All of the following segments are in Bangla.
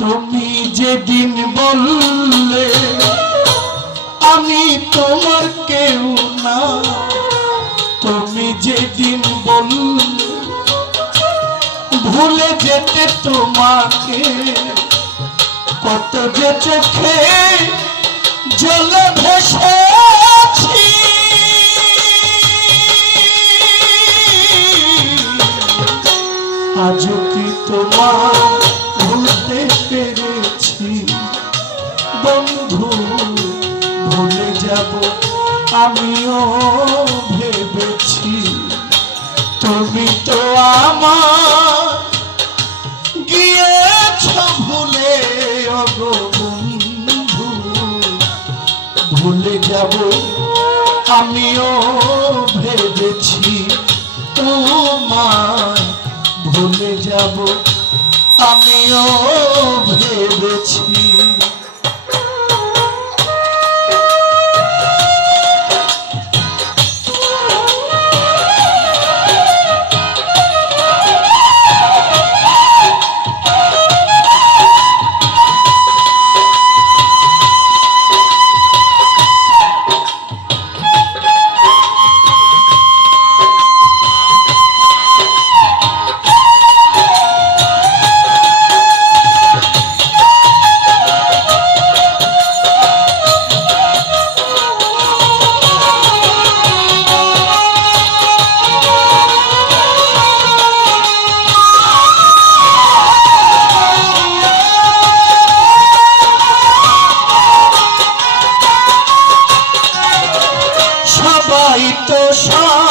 তুমি যেদিন বললে, আমি তোমার কেউ না। তুমি যেদিন বললে, ভুলে যেতে তোমাকে। কত যে চোখে জলে ভেসেছি আজও কি তোমার বন্ধু, ভুলে যাব। আমিও ভেবেছি, তুমি তো আমার গিয়েছ ভুলে। অগো বন্ধু, ভুলে যাব। আমিও ভেবেছি, তোমায় ভুলে যাব। আমিও ভেবেছি। সবাই তো সব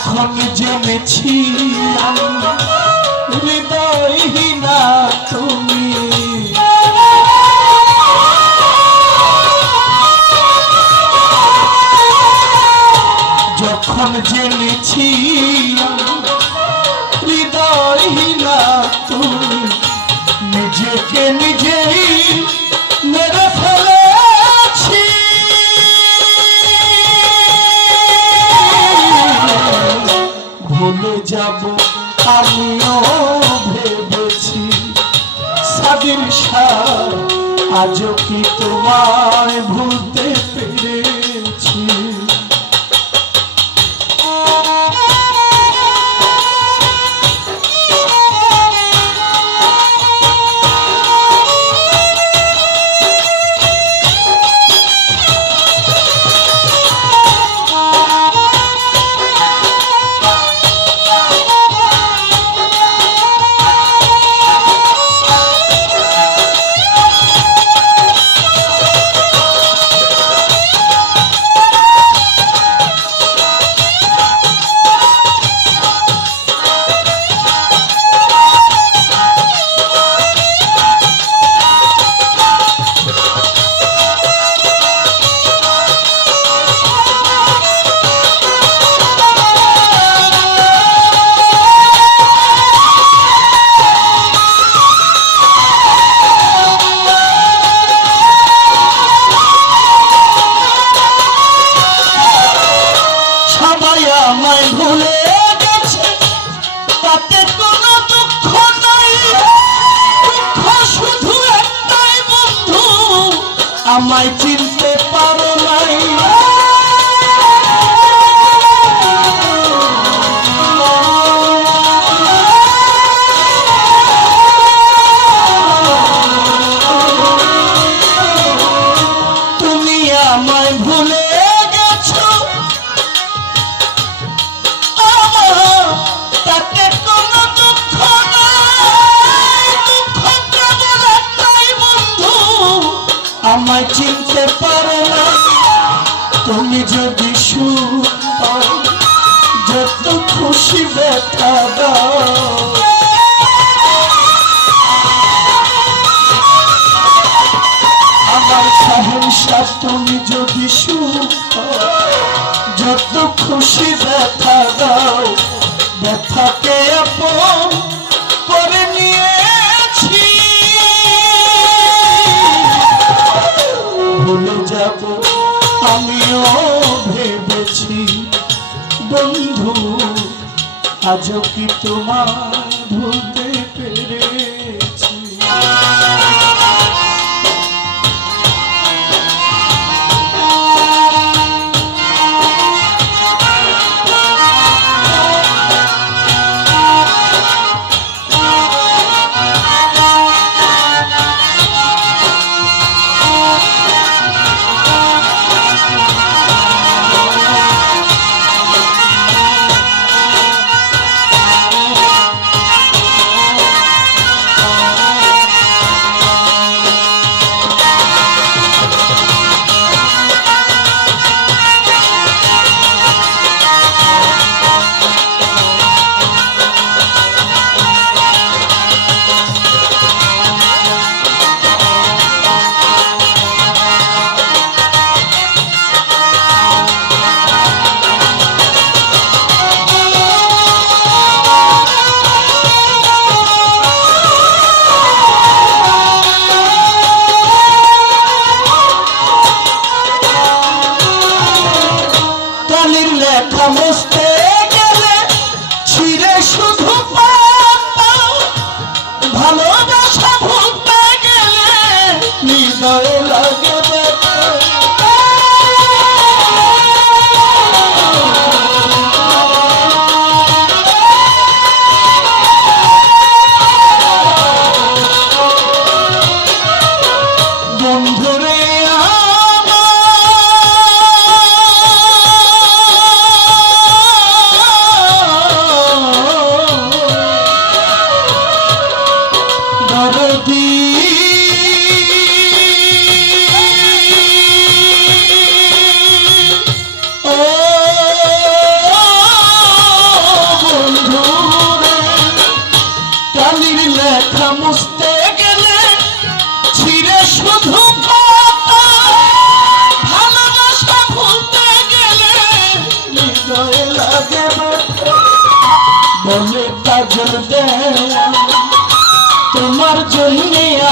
যখন জেনেছি আজও কি তোমায় ভুলতে আমায় চিনতে পারে না। তুমি যদি সুখ পাও যত খুশি ব্যথা দাও। আমার সাহেব তুমি যদি সুখ পাও যত খুশি ব্যথা দাও। ব্যথাকে আপন যাব আমিও ভেবেছি বন্ধু আজ কি তোমার ভুলতে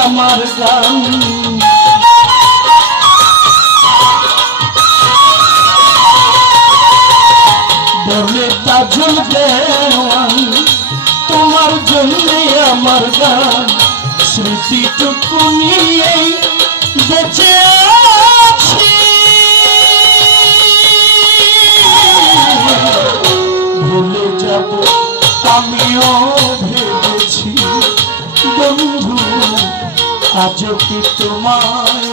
আমার গান কাজল দেওয়ান তোমার জন্যে আমার গান। স্মৃতিটুকু নিয়ে বেঁচে আজও কি তোমায়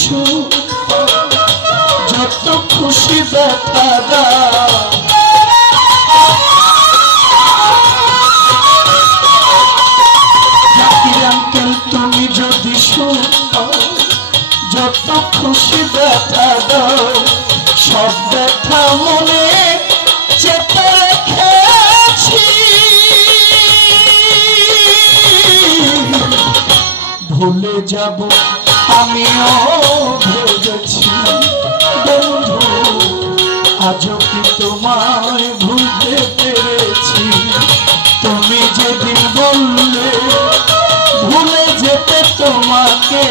সুখ যত খুশি ব্যথা তুমি যদি সুখ যত খুশি ব্যথা দাও ব্যথা মনে চেপে রেখেছি। ভুলে যাব আমিও। আজও কি তোমায় ভুলতে পেরেছি? তুমি যেদিন বললে ভুলে যেতে তোমাকে।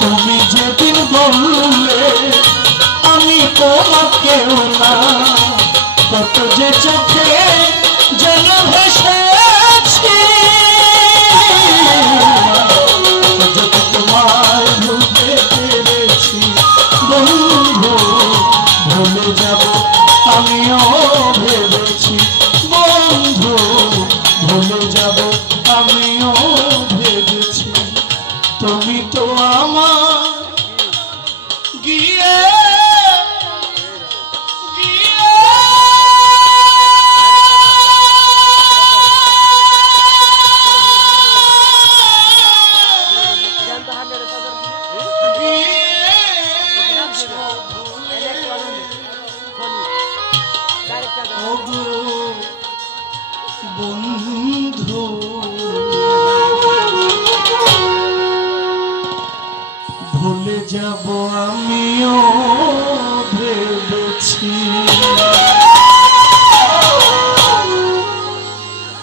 তুমি যেদিন বললে আমি তোমাকেও